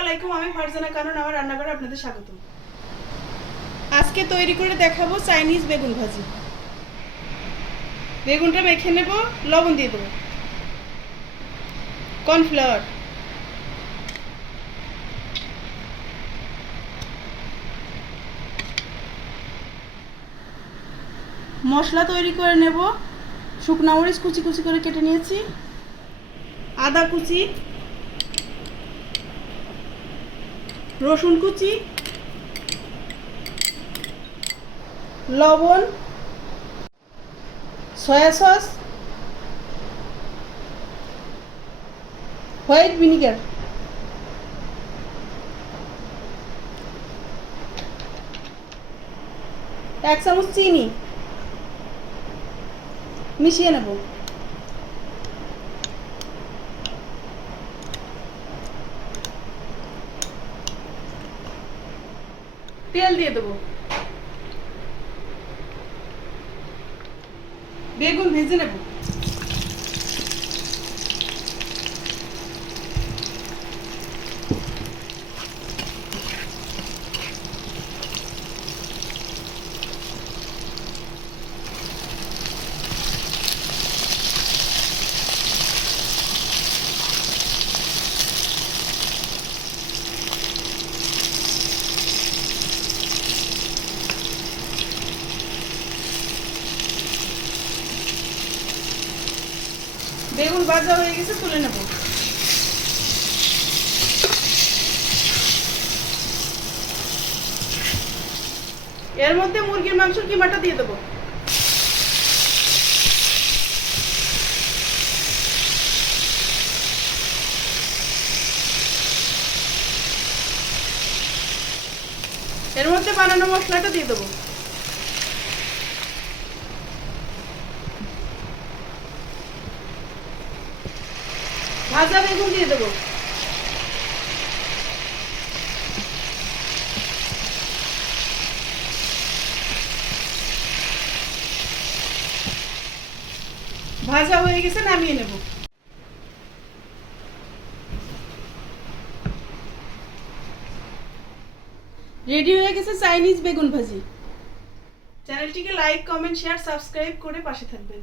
আলাইকুম, আমি ফারজানা কারণ আমার রান্নাঘরে আপনাদের স্বাগত। আজকে তৈরি করে দেখাবো চাইনিজ বেগুন ভাজি। বেগুনটা মেখে নেব, লবণ দিয়ে দেবো, কর্নফ্লাওয়ার, মশলা তৈরি করে নেব। শুকনো মরিচ কুচি কুচি করে কেটে নিয়েছি, আদা কুচি, রসুন কুচি, লবণ, সয়া সস, হোয়াইট ভিনিগার, এক চামচ চিনি মিশিয়ে নেব। তেল দিয়ে দেবো, বেগুন ভেজে নেব। বেগুন ভাজা হয়ে গেছে, তুলে নেব। এর মধ্যে মুরগির মাংসের কিমাটা দিয়ে দেবো। এর মধ্যে বানানো মশলাটা দিয়ে দেবো। ভাজা বেগুন দিয়ে দেবো। ভাজা হয়ে গেছে, নামিয়ে নেব। রেডি হয়ে গেছে চাইনিজ বেগুন ভাজি। চ্যানেলটিকে লাইক, কমেন্ট, শেয়ার, সাবস্ক্রাইব করে পাশে থাকবেন।